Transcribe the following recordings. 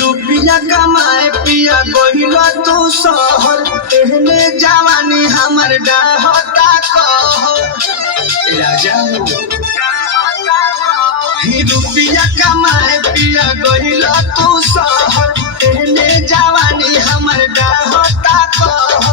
रुपया कमाए पिया गोहिला तू शहर एहने जवानी हमर डहता कह राजा रुपया कमाए पिया गोहिला तू शहर एहने जवानी हमर डहता कह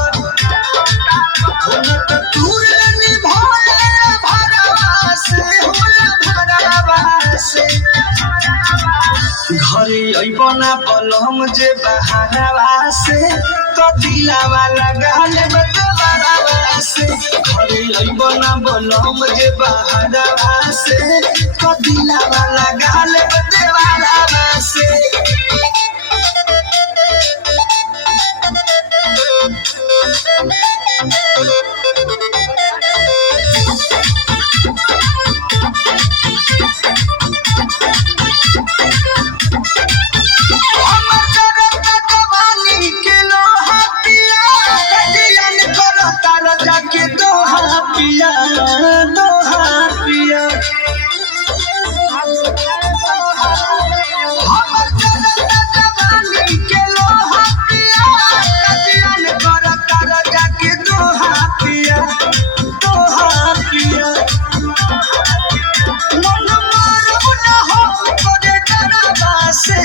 घरे अइबना बलम जे बहारवा से तो दिलावा लगा ले बदवारवा से घरे अइबना बलम जे बहारवा से तो दिलावा लगा ले बदवारवा से जाके दोहा पिया हमर जनता जवानी के लोहा पिया कजियन करता जाके दोहा पिया मन मारू न हो तोरे डरावा से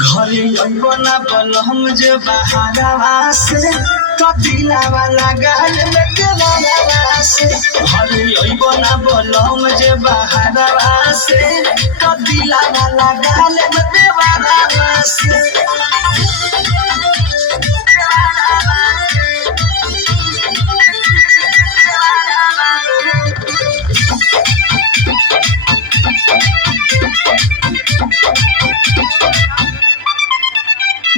घरे अइबना बलम जे बहारवा से तो दिलावा लगा ले बदवारवा से घरे अइबना बलम जे बहारवा से तो दिलावा लगा ले बदवारवा से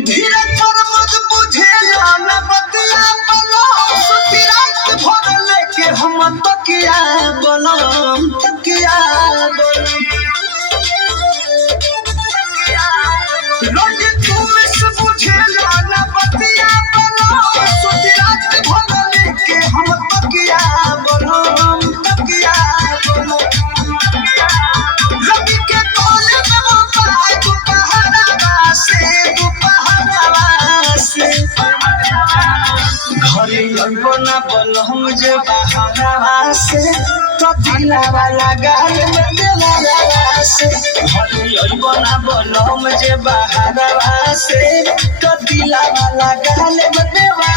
धीरे पर मत बुझेला न बतिया बलो सुती रात भर लेके हम तकिया बलम रोज तुम से बुझेला न बतिया बलो सुती रात भर लेके हम तकिया बलम रवि के तोले में मोबाइल दुपहरवा से घरे अइबना बलम जे बहारवा से तो दिलावा लगा ले बदवारवा से घरे अइबना बलम जे बहारवा से तो दिलावा लगा ले बदवारवा